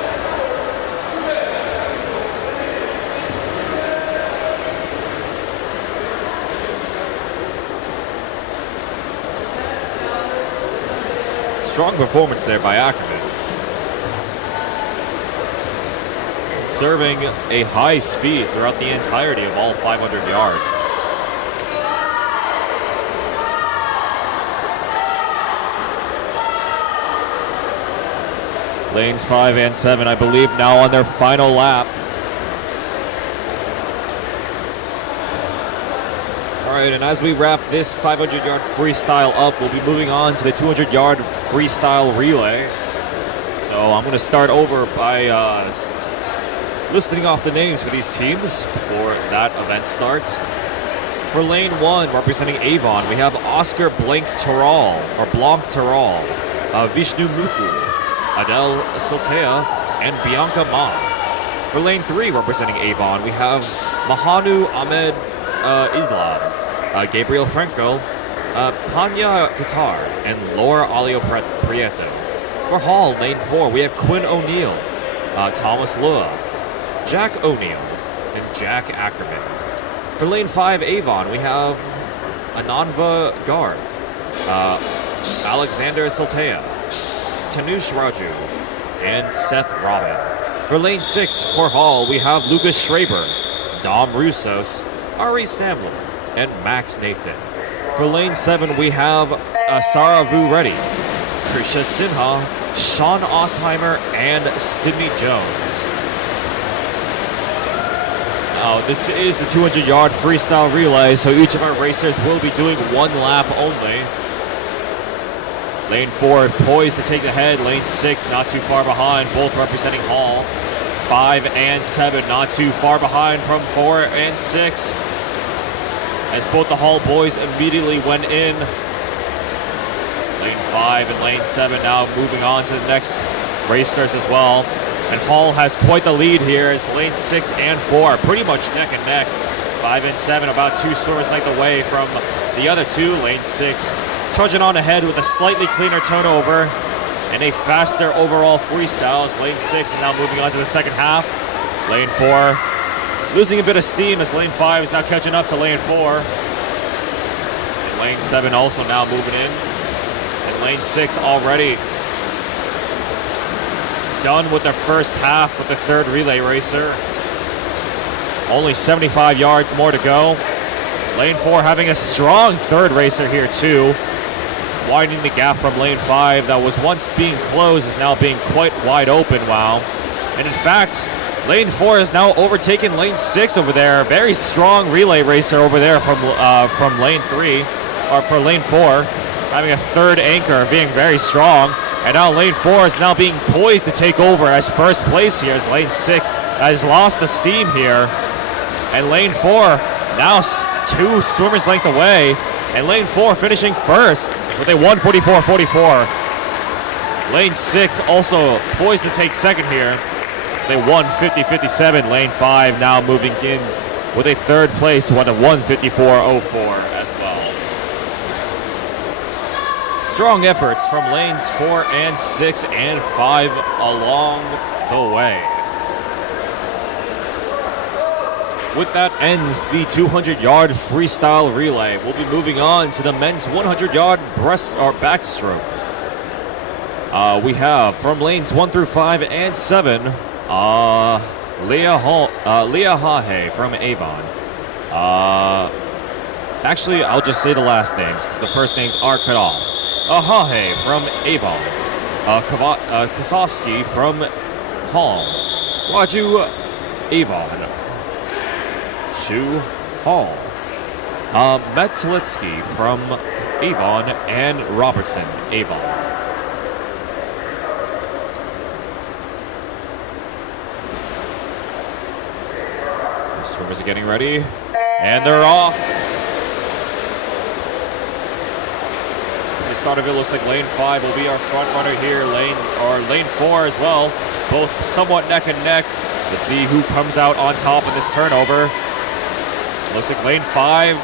Strong performance there by Ackerman. conserving a high speed throughout the entirety of all 500 yards. Lanes 5 and 7, I believe, now on their final lap. All right, and as we wrap this 500-yard freestyle up, we'll be moving on to the 200-yard freestyle relay. So I'm going to start over by listing off the names for these teams before that event starts. For lane 1, representing Avon, we have Oscar Blanc-Terral, Vishnu Muku, Adele Siltea, and Bianca Ma. For lane 3, representing Avon, we have Mahanu Ahmed Islam, Gabriel Franco, Panya Qatar, and Laura Alio Prieto. For Hall, lane 4, we have Quinn O'Neill, Thomas Lua, Jack O'Neill, and Jack Ackerman. For lane 5, Avon, we have Ananva Garg, Alexander Siltea, Tanush Raju, and Seth Robin. For lane 6, for Hall, we have Lucas Schraber, Dom Russos, Ari Stambler, and Max Nathan. For lane 7, we have Sara Vu Reddy, Krisha Sinha, Sean Ostheimer, and Sydney Jones. Now, this is the 200-yard freestyle relay, so each of our racers will be doing one lap only. Lane 4 poised to take the head. Lane 6 not too far behind, both representing Hall. 5 and 7 not too far behind from 4 and 6. As both the Hall boys immediately went in. Lane 5 and lane 7 now moving on to the next racers as well. And Hall has quite the lead here as lane 6 and 4 are pretty much neck and neck. 5 and 7 about 2 swimmers length away from the other two. Lane 6 trudging on ahead with a slightly cleaner turnover and a faster overall freestyle as lane 6 is now moving on to the second half. Lane 4 losing a bit of steam as lane 5 is now catching up to lane 4. And lane 7 also now moving in. And lane 6 already done with their first half with the third relay racer. Only 75 yards more to go. Lane 4 having a strong third racer here too. Widening the gap from lane 5 that was once being closed is now being quite wide open, wow. And in fact, lane 4 has now overtaken lane 6 over there. Very strong relay racer over there from lane 3, or for lane 4. Having a third anchor, being very strong. And now lane 4 is now being poised to take over as first place here as lane 6 has lost the steam here. And lane 4 now 2 swimmers length away. And lane 4 finishing first with a 1:44.44. Lane 6 also poised to take second here. They 1:50.57. Lane 5 now moving in with a third place to 1:54.04 as well. Strong efforts from lanes 4 and 6 and 5 along the way. With that ends the 200-yard freestyle relay. We'll be moving on to the men's 100-yard breast or backstroke. We have from lanes 1 through 5 and 7, Leah Hahe from Avon. Actually, I'll just say the last names because the first names are cut off. Hahe from Avon. Kosovsky from Hall. Raju Avon. Shu Hall. Metlitsky from Avon and Robertson Avon. The swimmers are getting ready and they're off. The start of it looks like lane 5 will be our front runner here. Lane 4 as well. Both somewhat neck and neck. Let's see who comes out on top of this turnover. Looks like lane 5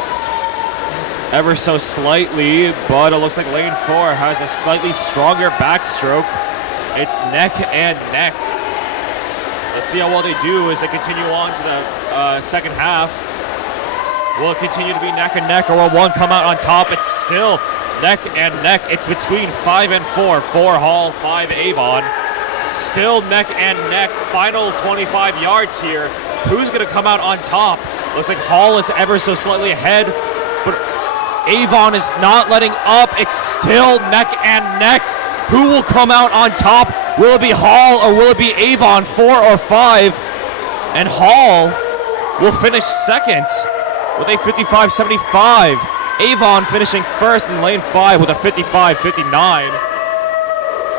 ever so slightly, but it looks like lane 4 has a slightly stronger backstroke. It's neck and neck. Let's see how well they do as they continue on to the second half. Will it continue to be neck and neck, or will one come out on top? It's still neck and neck. It's between 5 and 4. 4 Hall, 5 Avon. Still neck and neck. Final 25 yards here. Who's going to come out on top? Looks like Hall is ever so slightly ahead, but Avon is not letting up. It's still neck and neck. Who will come out on top? Will it be Hall or will it be Avon, 4 or 5? And Hall will finish second with a 55.75. Avon finishing first in lane 5 with a 55.59.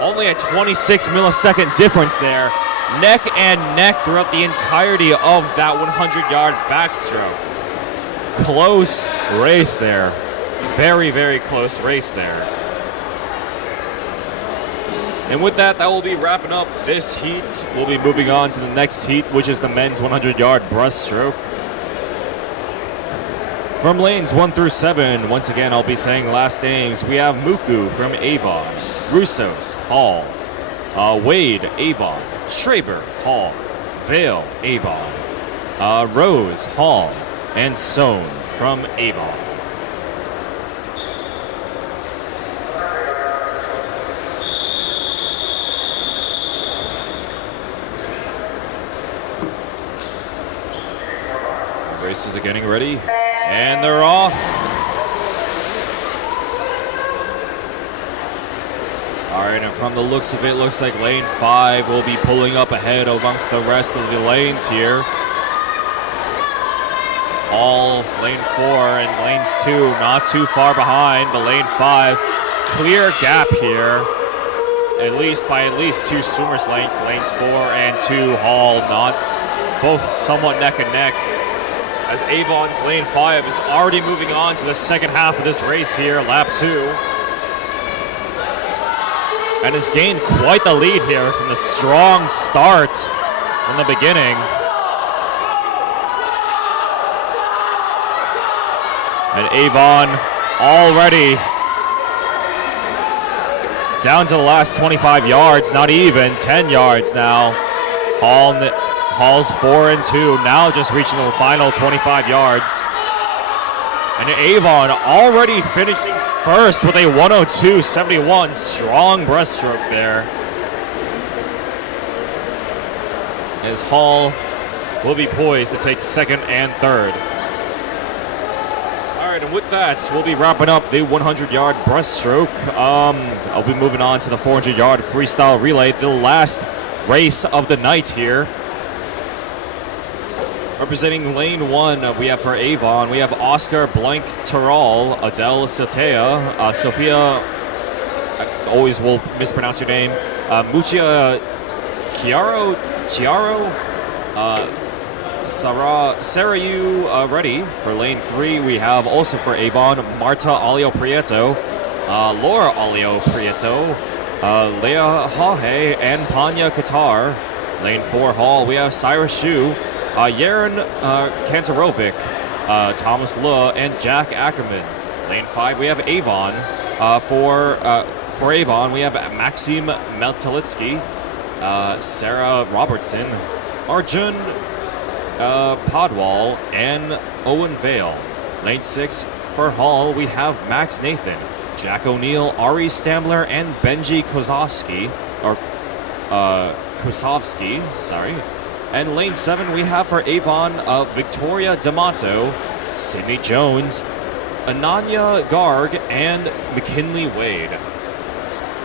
Only a 26 millisecond difference there. Neck and neck throughout the entirety of that 100-yard backstroke. Close race there. Very, very close race there. And with that, that will be wrapping up this heat. We'll be moving on to the next heat, which is the men's 100-yard breaststroke. From lanes 1 through 7, once again, I'll be saying last names. We have Muku from Avon, Russos, Hall, Wade, Avon, Schraber, Hall, Vale, Avon, Rose, Hall, and Sohn from Avon. Racers are getting ready, and they're off. All right, and from the looks of it, looks like lane 5 will be pulling up ahead amongst the rest of the lanes here. All lane 4 and lanes 2 not too far behind, but lane 5, clear gap here, at least by at least 2 swimmers length. Lanes 4 and 2 Hall, not both somewhat neck and neck, as Avon's lane 5 is already moving on to the second half of this race here, lap 2. And has gained quite the lead here from the strong start from the beginning. And Avon already down to the last 25 yards, not even 10 yards now. Hall's 4 and 2, now just reaching the final 25 yards. And Avon already finishing first with a 102.71. Strong breaststroke there. As Hall will be poised to take second and third. All right, and with that, we'll be wrapping up the 100-yard breaststroke. I'll be moving on to the 400-yard freestyle relay, the last race of the night here. Representing lane 1, we have for Avon, we have Oscar Blank Terral, Adele Satea, Sophia, I always will mispronounce your name, Muchia Chiaro, Sarayu Reddy. For lane 3, we have also for Avon, Marta Alio Prieto, Laura Alio Prieto, Leah Hahe, and Panya Qatar. Lane 4 Hall, we have Cyrus Shu, Yaron Kantarovic, Thomas Luh, and Jack Ackerman. Lane 5, we have Avon. For Avon, we have Maxim Meltalitsky, Sarah Robertson, Arjun Podwall, and Owen Vale. Lane 6, for Hall, we have Max Nathan, Jack O'Neill, Ari Stambler, and Benji Kozovsky, sorry. And lane 7, we have for Avon, Victoria D'Amato, Sydney Jones, Ananya Garg, and McKinley Wade.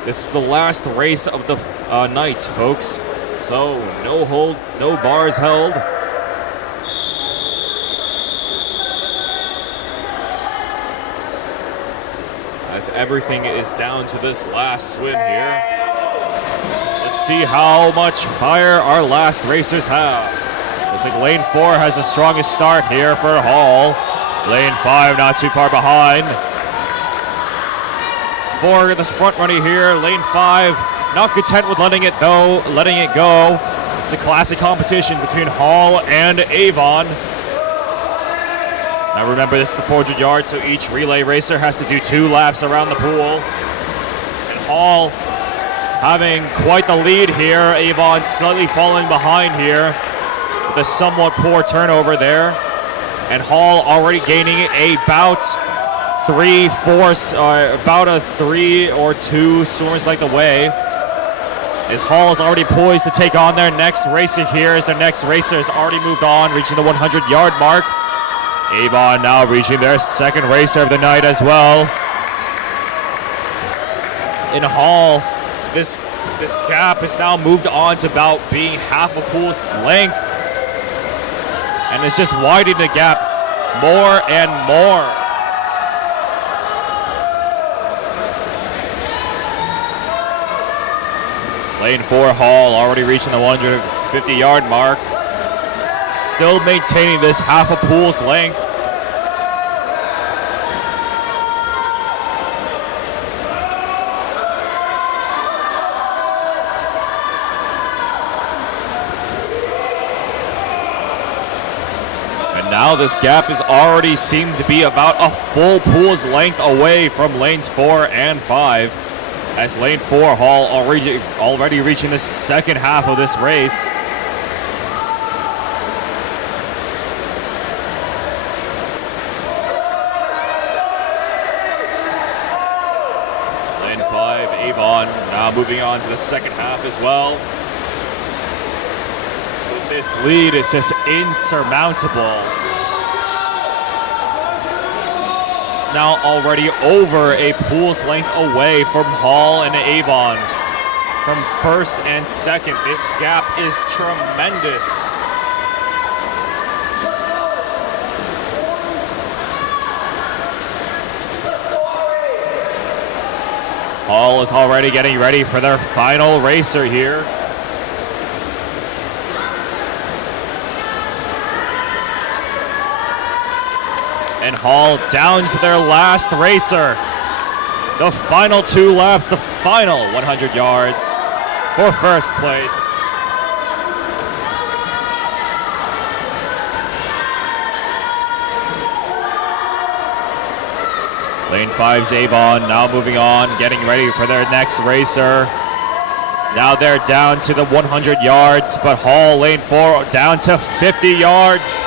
This is the last race of the night, folks. So no hold, no bars held. As everything is down to this last swim here. Let's see how much fire our last racers have. Looks like lane 4 has the strongest start here for Hall. Lane 5 not too far behind. For this front runner here, lane 5 not content with letting it go. It's the classic competition between Hall and Avon. Now remember, this is the 400 yards, so each relay racer has to do 2 laps around the pool. And Hall having quite the lead here. Avon slightly falling behind here with a somewhat poor turnover there. And Hall already gaining about 3 or 2 swimmers like the way. As Hall is already poised to take on their next racer here, as their next racer has already moved on, reaching the 100-yard mark. Avon now reaching their second racer of the night as well. In Hall, this gap has now moved on to about being half a pool's length, and it's just widening the gap more and more. Lane 4 Hall already reaching the 150-yard mark. Still maintaining this half a pool's length. And now this gap is already seemed to be about a full pool's length away from lanes 4 and 5. As lane 4 Hall already reaching the second half of this race. Lane 5 Avon now moving on to the second half as well. This lead is just insurmountable. Now already over a pool's length away from Hall and Avon. From first and second, this gap is tremendous. Hall is already getting ready for their final racer here. And Hall down to their last racer. The final 2 laps, the final 100 yards for first place. Lane 5's Avon now moving on, getting ready for their next racer. Now they're down to the 100 yards, but Hall, lane 4, down to 50 yards.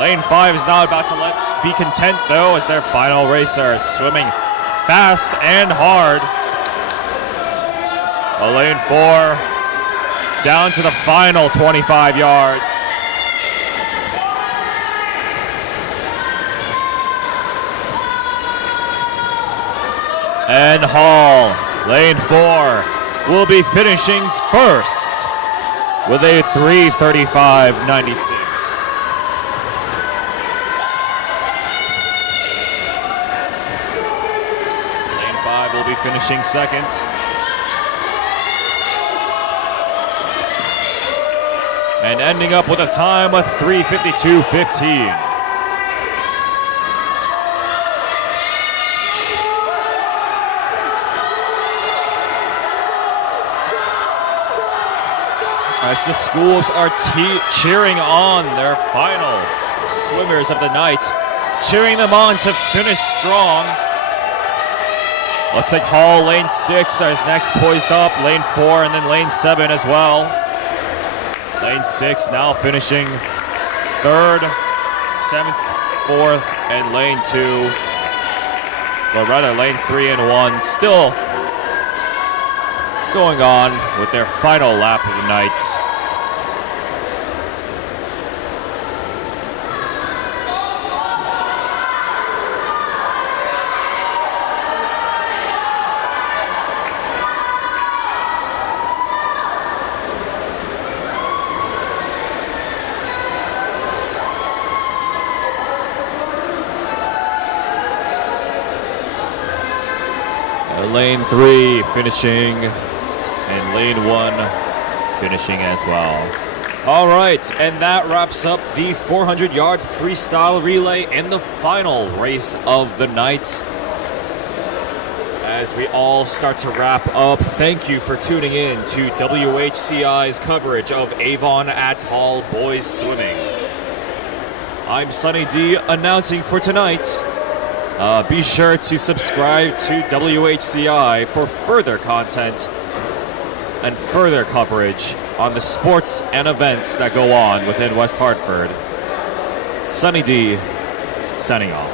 Lane 5 is now about to be content, though, as their final racer is swimming fast and hard. Lane 4 down to the final 25 yards. And Hall, lane 4, will be finishing first with a 3:35.96. Will be finishing second. And ending up with a time of 3:52.15. As the schools are cheering on their final swimmers of the night, cheering them on to finish strong. Looks like Hall, lane 6, is next poised up. Lane 4 and then lane 7 as well. Lane 6 now finishing 3rd, 7th, 4th, and lane 2. Or rather, lanes 3 and 1 still going on with their final lap of the night. Lane 3 finishing, and lane 1 finishing as well. All right, and that wraps up the 400-yard freestyle relay and the final race of the night. As we all start to wrap up, thank you for tuning in to WHCI's coverage of Avon at Hall Boys Swimming. I'm Sunny D, announcing for tonight. Be sure to subscribe to WHCI for further content and further coverage on the sports and events that go on within West Hartford. Sunny D, signing off.